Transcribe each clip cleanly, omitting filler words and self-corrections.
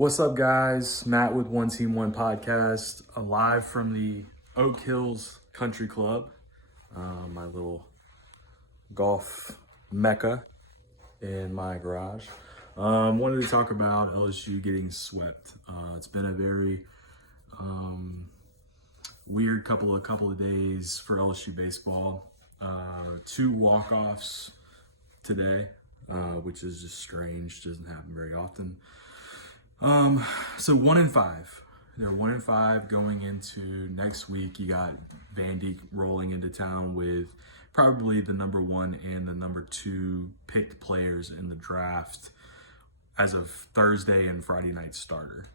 What's up, guys? Matt with One Team One Podcast, live from the Oak Hills Country Club, my little golf mecca in my garage. Wanted to talk about LSU getting swept. It's been a very weird couple of days for LSU baseball. Two walk-offs today, which is just strange. Doesn't happen very often. So 1-5. They're 1-5 going into next week. You got Vandy rolling into town with probably the number 1 and the number 2 picked players in the draft as of Thursday and Friday night starter,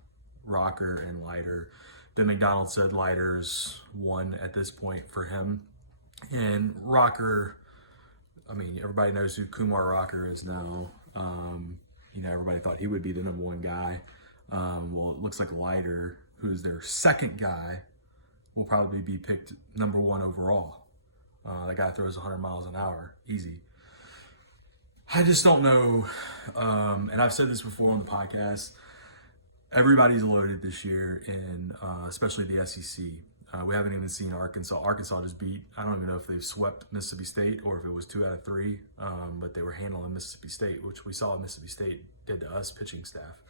Rocker and Leiter. Ben McDonald said Leiter's 1 at this point for him. And Rocker, I mean, everybody knows who Kumar Rocker is now. Everybody thought he would be the number 1 guy. Well, it looks like Leiter, who's their second guy, will probably be picked number 1 overall. That guy throws 100 miles an hour, easy. I just don't know, and I've said this before on the podcast, everybody's loaded this year, especially the SEC. We haven't even seen Arkansas. Arkansas just beat, I don't even know if they've swept Mississippi State or if it was 2 out of 3, but they were handling Mississippi State, which we saw Mississippi State did to us pitching staff.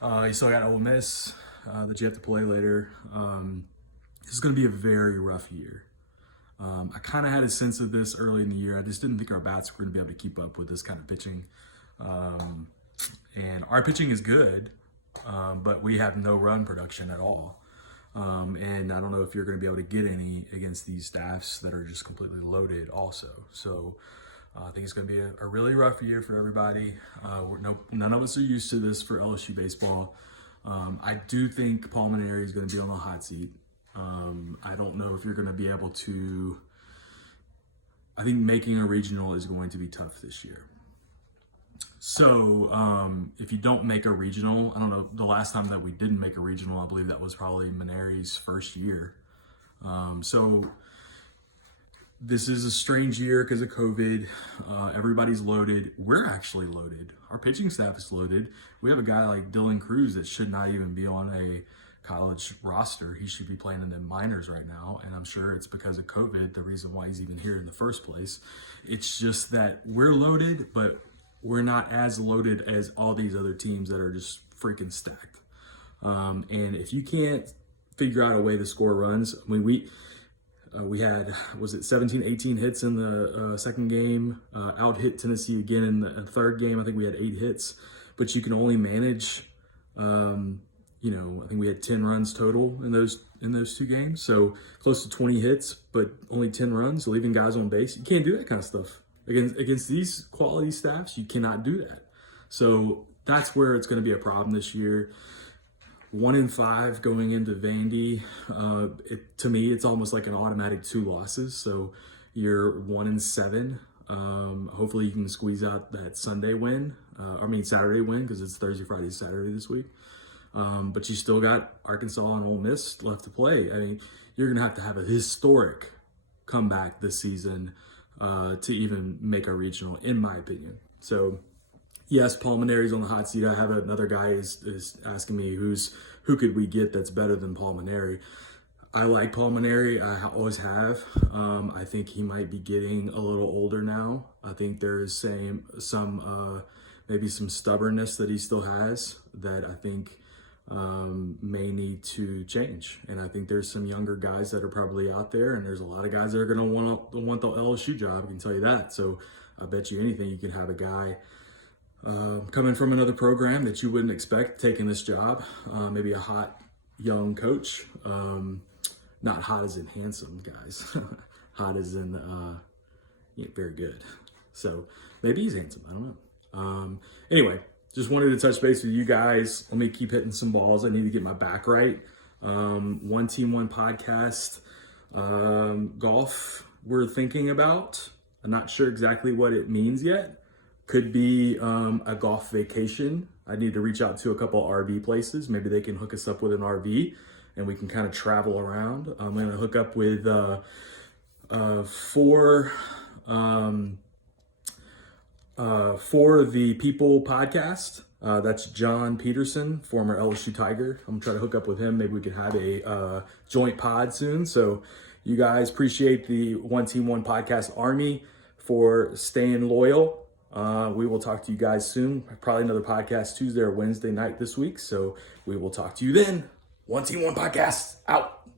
You still got Ole Miss that you have to play later. This is going to be a very rough year. I kind of had a sense of this early in the year. I just didn't think our bats were going to be able to keep up with this kind of pitching. And our pitching is good, but we have no run production at all. And I don't know if you're going to be able to get any against these staffs that are just completely loaded also. So I think it's going to be a really rough year for everybody. None of us are used to this for LSU baseball. I do think Pulmonary is going to be on the hot seat. I don't know if you're going to be able to. I think making a regional is going to be tough this year. So if you don't make a regional, I don't know, the last time that we didn't make a regional, I believe that was probably Maneri's first year. So this is a strange year because of COVID. Everybody's loaded. We're actually loaded. Our pitching staff is loaded. We have a guy like Dylan Cruz that should not even be on a college roster. He should be playing in the minors right now. And I'm sure it's because of COVID, the reason why he's even here in the first place. It's just that we're loaded, but we're not as loaded as all these other teams that are just freaking stacked. And if you can't figure out a way to score runs, I mean, we had, was it 17, 18 hits in the second game, out hit Tennessee again in the third game. I think we had 8 hits, but you can only manage, I think we had 10 runs total in those 2 games. So close to 20 hits, but only 10 runs, leaving guys on base. You can't do that kind of stuff. Against these quality staffs, you cannot do that. So that's where it's going to be a problem this year. 1-5 going into Vandy. To me, it's almost like an automatic 2 losses. So you're 1-7. Hopefully you can squeeze out that Saturday win, because it's Thursday, Friday, Saturday this week. But you still got Arkansas and Ole Miss left to play. I mean, you're going to have a historic comeback this season to even make a regional, in my opinion. So yes, Pulmonary's on the hot seat. I have another guy is asking me who could we get that's better than Pulmonary. I like Pulmonary. I always have. I think he might be getting a little older now. I think there's maybe some stubbornness that he still has that I think may need to change. And I think there's some younger guys that are probably out there, and there's a lot of guys that are going to want the LSU job. I can tell you that. So I bet you anything you can have a guy coming from another program that you wouldn't expect taking this job. Maybe a hot young coach. Not hot as in handsome, guys. Hot as in very good. So maybe he's handsome. I don't know. Anyway, just wanted to touch base with you guys. Let me keep hitting some balls. I need to get my back right. One Team One Podcast. Golf we're thinking about. I'm not sure exactly what it means yet. Could be a golf vacation. I need to reach out to a couple RV places. Maybe they can hook us up with an RV and we can kind of travel around. I'm going to hook up with 4 For the People podcast. That's John Peterson, former LSU Tiger. I'm gonna try to hook up with him. Maybe we could have a joint pod soon. So you guys appreciate the One Team One Podcast Army for staying loyal. We will talk to you guys soon. Probably another podcast Tuesday or Wednesday night this week. So we will talk to you then. One Team One Podcast out.